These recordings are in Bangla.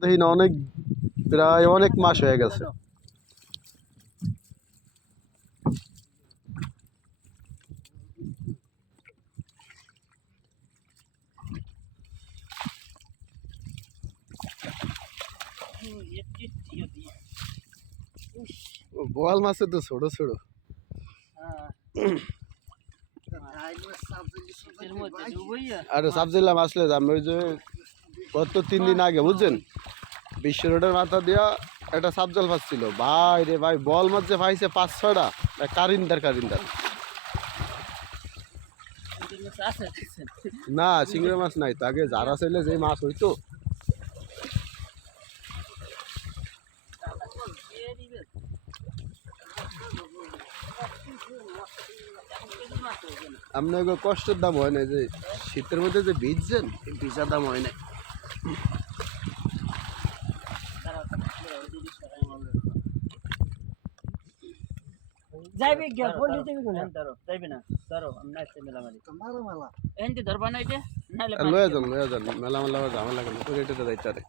দেখি না অনেক, প্রায় অনেক মাস হয়ে গেছে। বোয়াল মাছ তো ছোট ছোট। আরে সাবজিলাম আসলে আমি ওই যে গত 3 দিন আগে বুঝছেন বিশ্ব রোডের মাথা দিয়া একটা সাবজাল মাছ ছিল। ভাই রে ভাই, বল মাছ যে পাইছে 5-6টা, কারিন্দার কারিন্দার। না চিংড়ি মাছ নাই তো, আগে যারা ছিল যে মাছ হইতো। আপনার কষ্টের দাম হয় না, যে শীতের মধ্যে যে ভিজছেন ভিজা দাম হয় না। যাইবে গিয়া বলি দেবি কোন ধরো যাইবে না ধরো আমরা আসছে মেলা মারি মারো মেলা এন্ড ধরবা না এটা নালে লয়ে যান মেলা মেলা ঝামেলা কেন করে এটা যাইতে রে।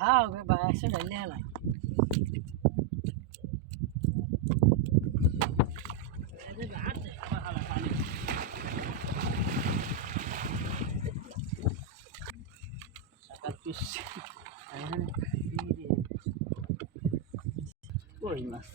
হ্যাঁ ওকে বাসে ঢালে হেলা কই মাছ